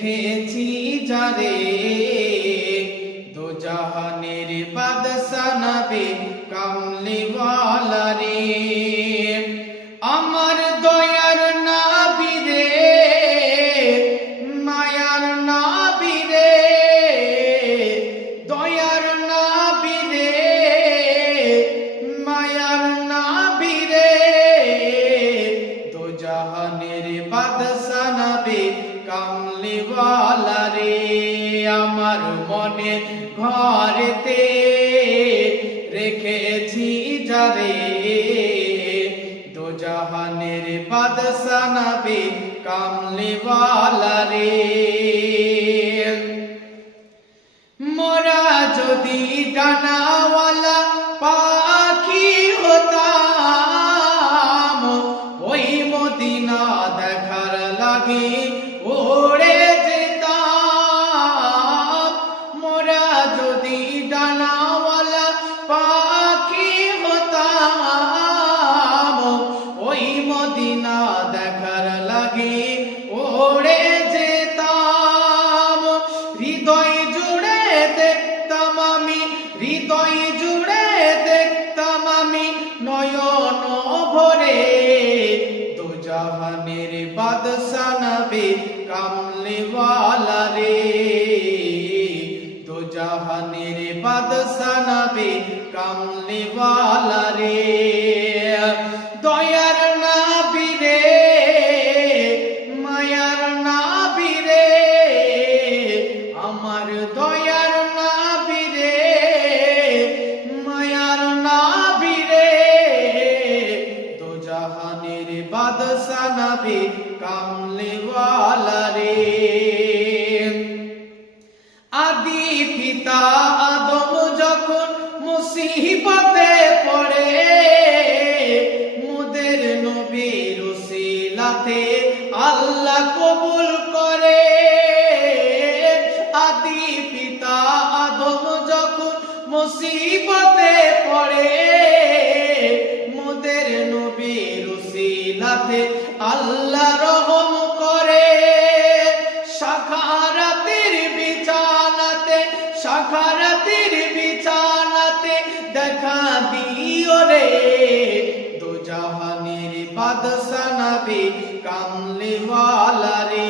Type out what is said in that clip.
দেখেছি যারে দো জাহানের বাদশা নবী কামলিওয়ালা রে, আমার দয়ার নবী রে, মায়ার নবী রে, দয়ার নবী রে, মায়ার নবী রে, দো জাহানের বাদশা নবী কামলিওয়ালা রে, আমার মনে ঘরেতে রেখেছি যারে দো জাহানের বাদশা নবী কামলিওয়ালা রে। মোরা যদি ডানাওয়ালা পাখি হতাম, ওই মদিনা দেখার লাগে ওড়ে যেতাম। মোরা যদি ডানাওয়ালা পাখি হতাম, ওই মদিনা দেখার লাগে ওড়ে যেতাম। হৃদয় জুড়ে দেখতাম আমি, হৃদয় জুড়ে দেখতাম আমি নয়ন ভরে দো জাহানের বাদশা নবী কামলিওয়ালা রে, দো জাহানের বাদশা নবী কামলিওয়ালা রে, দয়ার নবী রে, মায়ার নবী রে, আমার দয়ার নবী রে, মায়ার নবী রে, দো জাহানের বাদশা নবী কামলিওয়ালা রে। আদি পিতা আদম যখন মুসিবতে পড়ে, মোদের নবীর উসিলাতে আল্লাহ কবুল করে। আদি পিতা আদম যখন মুসিবতে পড়ে, মোদের নবীর উসিলাতে আল্লাহ রহম করে। সাখারাতের বিছানাতে, সাখারাতের বিছানাতে দেখা দিও রে দো জাহানের বাদশা নবী কামলিওয়ালা রে।